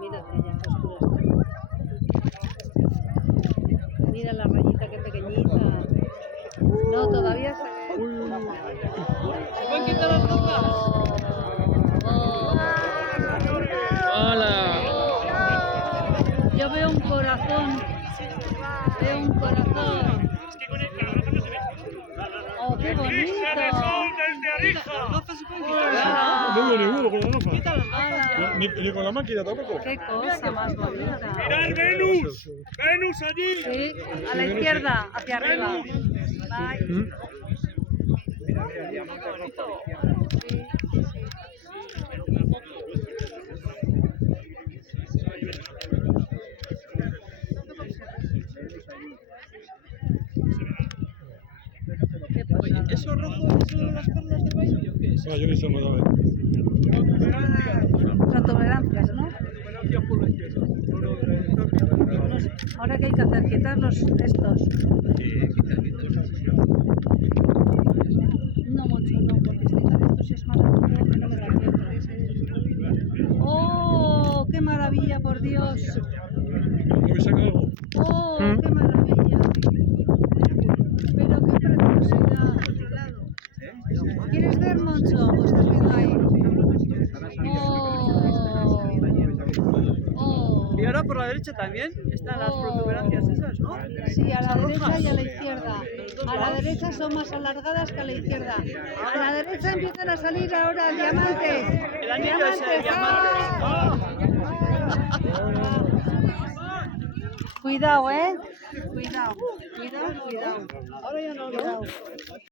mira hacia allá, qué oscura está. Mira la rayita, qué pequeñita. No, todavía se ve. ¿Se pueden quitar las cosas? ¡Hala! Yo veo un corazón. Veo un corazón. ¡Oh, qué bonito! No veo ninguno con la gafas. ¡Hala! Ni con la máquina tampoco. ¡Qué cosa más bonita! ¡Mirad Venus! ¡Venus allí! Sí, a la izquierda, hacia arriba. Bye. Sí, sí, sí. ¿Qué pasa? ¿Eso rojo, eso de las perlas del baile o qué es? Ah, yo ni sé nada. Protuberancias, ¿no? No sé. Ahora qué hay que hacer, quitarlos estos. No mucho, no, porque estoy tan entusiasmada con todo que no me da tiempo. ¡Oh, qué maravilla, por Dios! ¿Me saca algo? ¡Oh, qué maravilla! Pero qué preciosidad. ¿Quieres ver, Moncho? ¿O estás viendo ahí? ¡Oh! ¡Oh! Y ahora por la derecha también están las protuberancias esas, ¿no? Sí, a la Esas derecha rojas. y a la izquierda. A la derecha son más alargadas que a la izquierda. A la derecha empiezan a salir ahora diamantes. El anillo ese de diamantes. ¡Ah! Cuidado, ¿eh? Cuidado, cuidado, cuidado. Ahora ya no, ¿no? Cuidado.